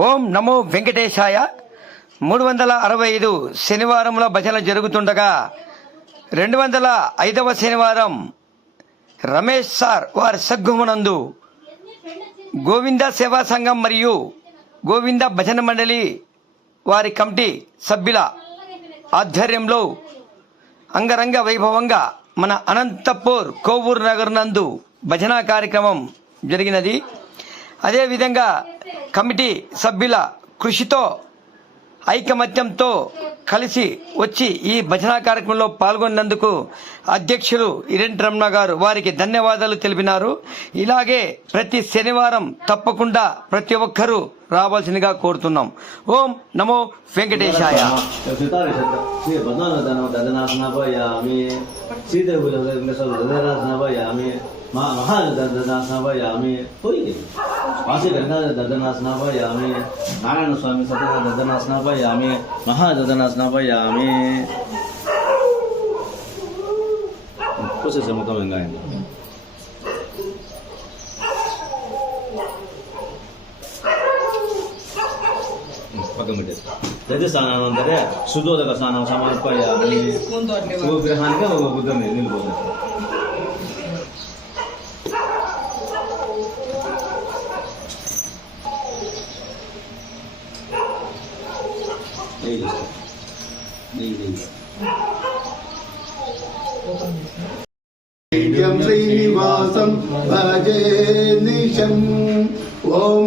ఓం నమో వెంకటేశాయ. మూడు వందల అరవై ఐదు శనివారంలో భజన జరుగుతుండగా రెండు వందల ఐదవ శనివారం రమేష్ సార్ వారి సగ్గుమనందు గోవింద సేవా సంఘం మరియు గోవింద భజన మండలి వారి కమిటీ సభ్యుల ఆధ్వర్యంలో అంగరంగ వైభవంగా మన అనంతపూర్ కోవూరు నగర్ నందు భజన కార్యక్రమం జరిగినది అదేవిధంగా కమిటీ సభ్యుల కృషితో ఐకమత్యంతో కలిసి వచ్చి ఈ భజన కార్యక్రమంలో పాల్గొన్నందుకు అధ్యక్షులు ఇరెంట్ రమణ గారు వారికి ధన్యవాదాలు తెలిపినారు ఇలాగే ప్రతి శనివారం తప్పకుండా ప్రతి ఒక్కరూ రావాల్సిందిగా కోరుతున్నాం ఓం నమో వెంకటేశాయ महादर्दनाशनाभयामे कोई नहीं वासी गंगा दर्दनाशनाभयामे नारायण स्वामी सतत दर्दनाशनाभयामे महादर्दनाशनाभयामे कुछ से मुख महँगा है। పక్కన పెట్టేస్తాం దైత్య స్నానం అంటారే శుద్ధోదక స్నానం సమర్పయాలి గృహానికి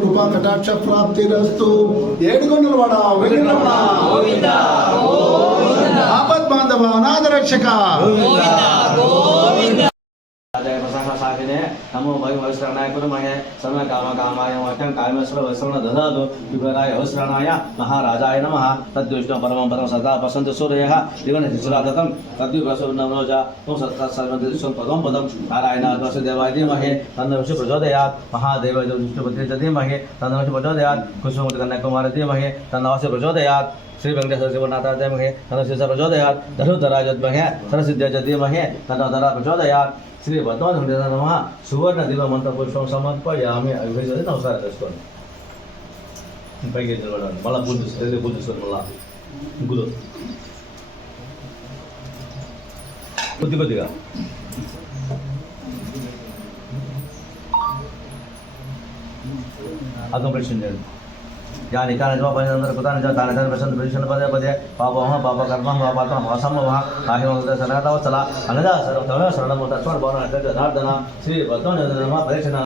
కృపా కటాక్ష ప్రాప్తి రస్తు. ఏడుగొండల వాడ వెంకటరమణ. ఆపద్ బాంధవ అనాథ రక్షక नमो वैवस्त्रणाय कुर्महे समय कामकामाय वाक्यं कामेश्वर वैश्रवण ददातु विभराय वैश्रणाय महाराजाय नमः। तद्विष्णु परमं परम सदा पसन्त सूर्यः। दिवनशिशुराधतं तद्विवसुर्नमनोज त्वं सत्तत्सर्वं पदं पदं। नारायणाद्वस देवाय धीमहे। तन्नविषु प्रचोदयात्। महादेव विष्णुपति च धीमहे। तन्नविषु प्रचोदयात्। कुसुमकन्याकुमार धीमहे। तन्नवास्य प्रचोदयात्। श्री वेंकटेश्वर देमहे तन्नशिष प्रचोदयात्। धनुधराज महे सरसिद्ध्य च धीमहे। तन्नधरा प्रचोदयात्। శ్రీ వర్ధమాన నమ సువర్ణ దివ మంత్ర పుష్పం సమర్పయామి అభిషేకం నమస్కారం చేసుకోండి పైకి నిలబడాలి మళ్ళీ పూజ చేసుకోండి పూజ చేసుకోండి మళ్ళా ఇంకులు కొద్ది కొద్దిగా అర్థం ప్రశ్న చేయండి यानि कानि च पञ्चतन्त्र कृतानि च तानि तानि पश्यन्तु प्रदिशन् पदे पदे पापमः पापकर्मः पापात्मः वासम्भवः काहिमङ्गल सनातवत्सल अनदा सर्वतः शरणमुत स्वर्भवन जनार्दन श्री पद्मनिधन नमः परीक्षण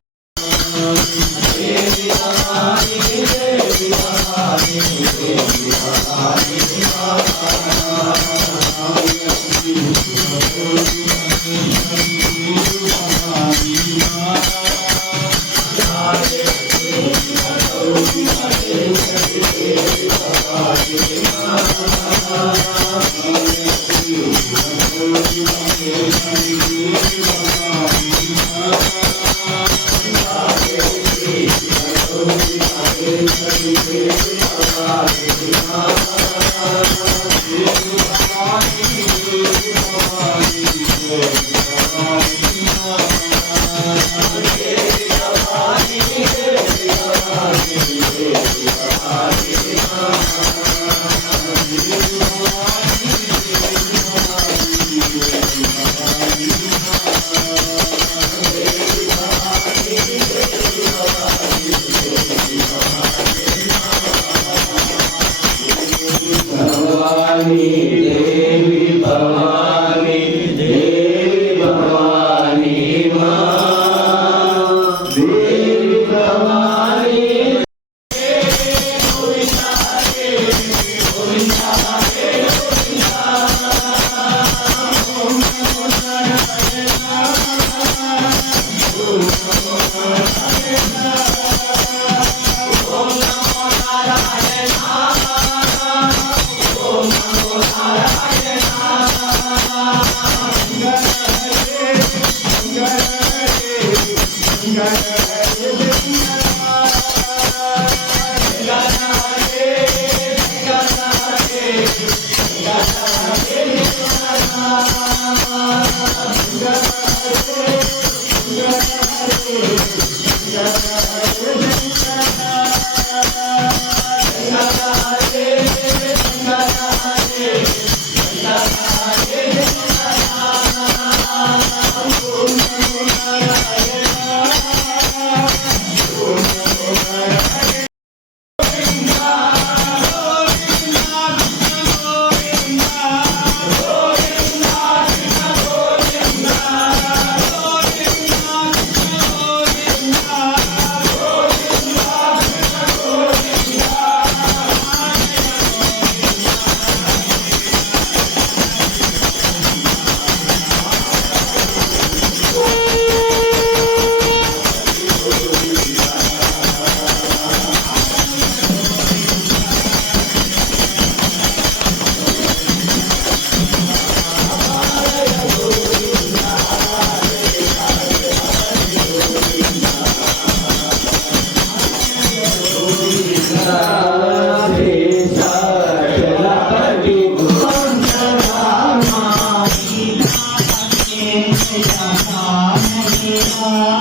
나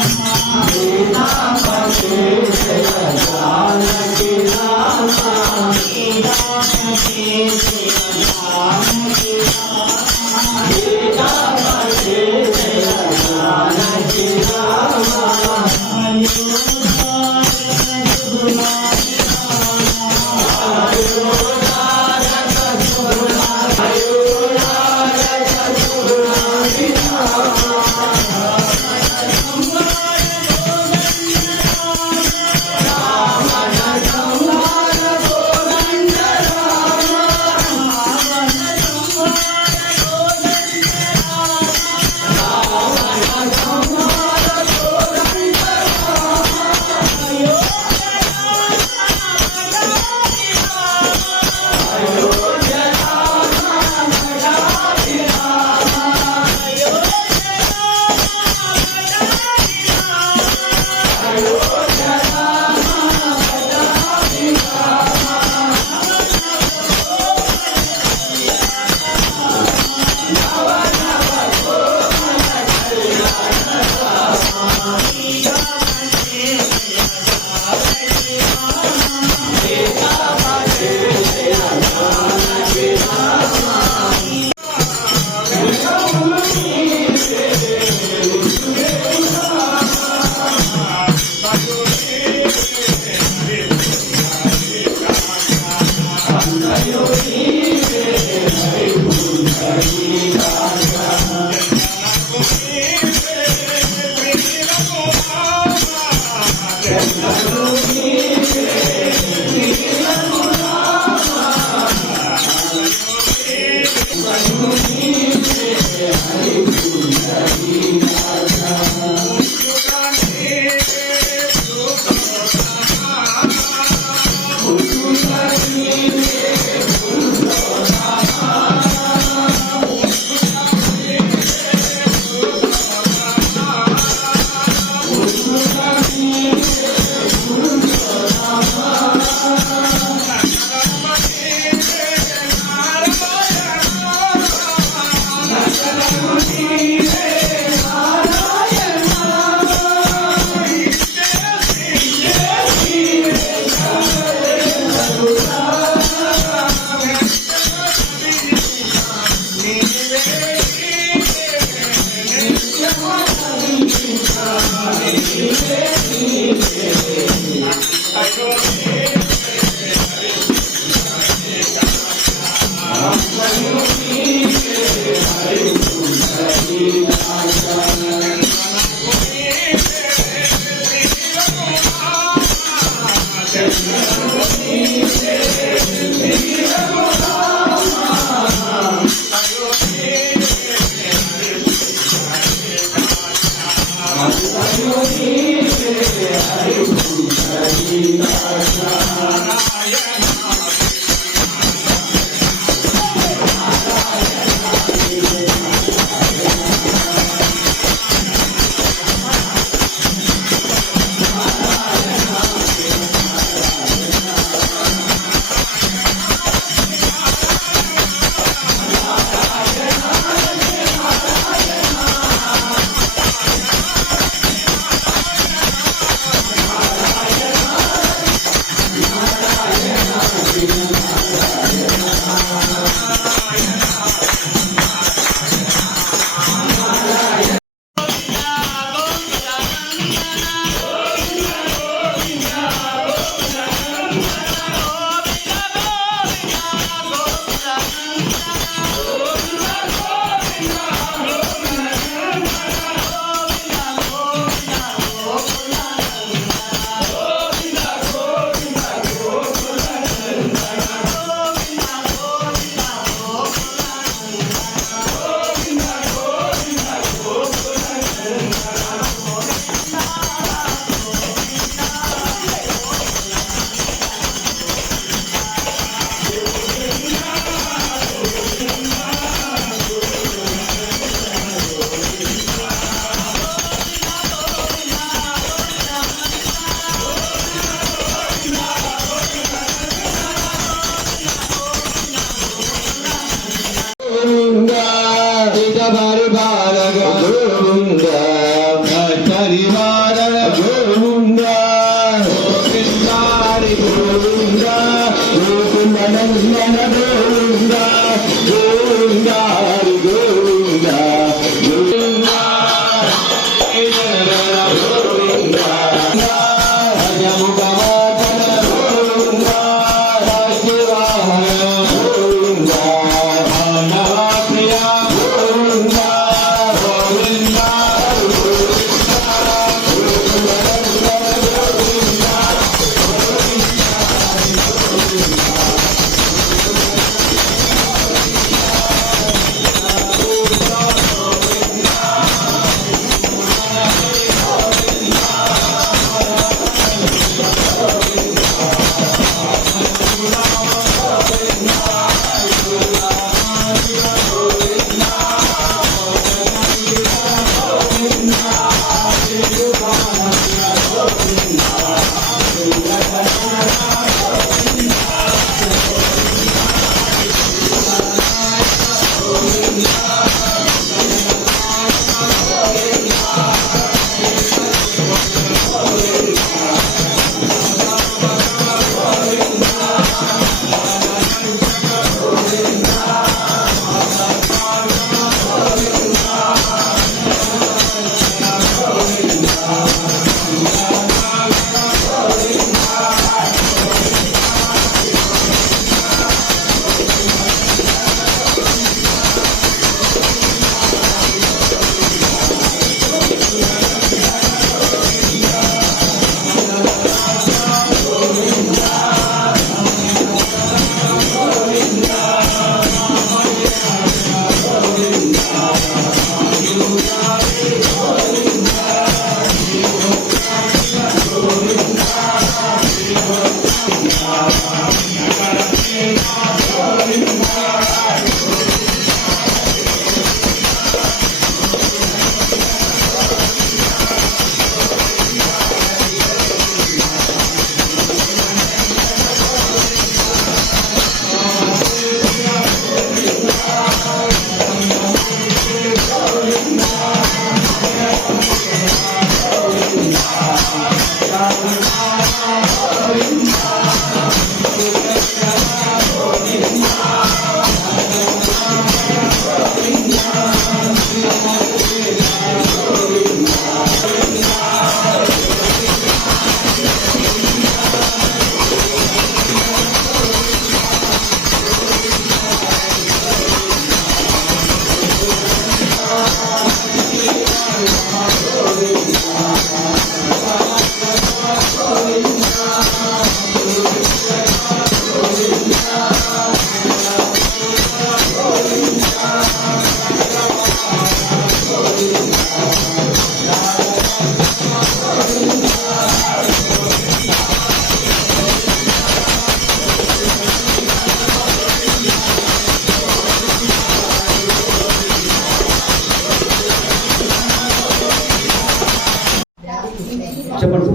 చెప్పండి.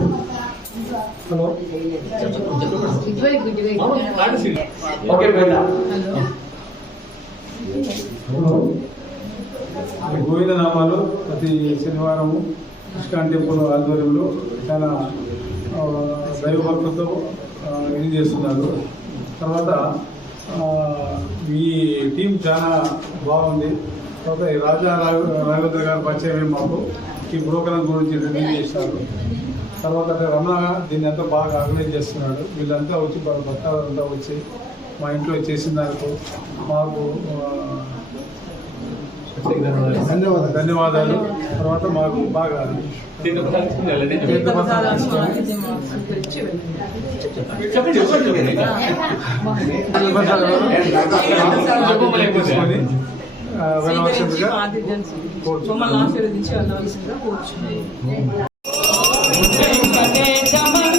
హలో. గోవింద నామాలు ప్రతి శనివారము ఇస్కాన్ టెంపుల్ ఆధ్వర్యంలో చాలా దైవభక్తులతో ఇది చేస్తున్నారు. తర్వాత మీ ఈ టీం చాలా బాగుంది. తర్వాత రాజా రాఘ- రాఘవేంద్ర గారు పరిచయమే మాకు. ఈ బ్రోకర్ గురించి రివ్యూ చేశారు. తర్వాత రమణ దీన్ని అంతా బాగా ఆర్గనైజ్ చేస్తున్నాడు. వీళ్ళంతా వచ్చి వాళ్ళ భక్తాలంతా వచ్చి మా ఇంట్లో చేసిన దానికి మాకు ధన్యవాదాలు. ధన్యవాదాలు. తర్వాత మాకు బాగా తీసుకొని ఆ, వెళ్ళవలసిందిగా మమ్మల్ని Come on.